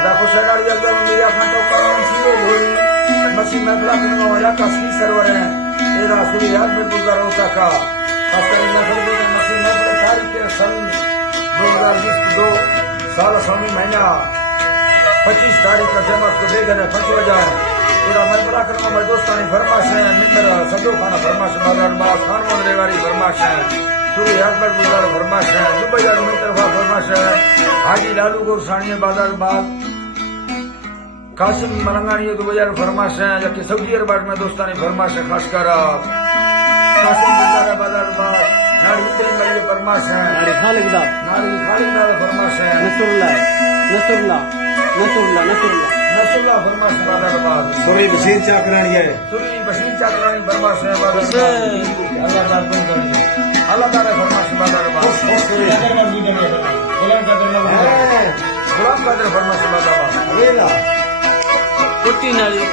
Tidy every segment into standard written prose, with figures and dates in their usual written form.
Aku sedar ya kalau dia akan tahu kalau sih boy masih memang orang kasih servernya. Era surya berbuka rotaka. Asal ini kerja masih memang tarik ke सन 2022 साल स्वामी महीना 25 तारीख का जमात को देगा ने 5 जाए तेरा मैं बड़ा करना मैं दोस्तानी फरमाश है मिंबर सजो खाना फरमाश बाजार बा खान मन रेवाड़ी फरमाश है सूर्य अकबर गुजार फरमाश है दुबई और तरफा फरमाश है हाजी लालू गोरसानी बाजार बाग कासिम मलंगानी दुबई और फरमाश है जबकि सऊदी अरब में दोस्तानी फरमाश है खासकर कासिम गुजार बाजार बाग नारी इतनी बड़ी फरमाश है नारी खालिदा फरमाश है नसरुल्लाह फरमाश बाजार बाग सूरी बशीर चाकरानी है फरमाश है बाजार अल्लाह ताला फरमाश बाजार बाग गुलाम कादर फरमाश बाजार बाग कुट्टी नाली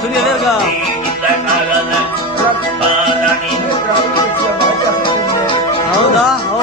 सुनिए लेगा Thank you. हौदा हौ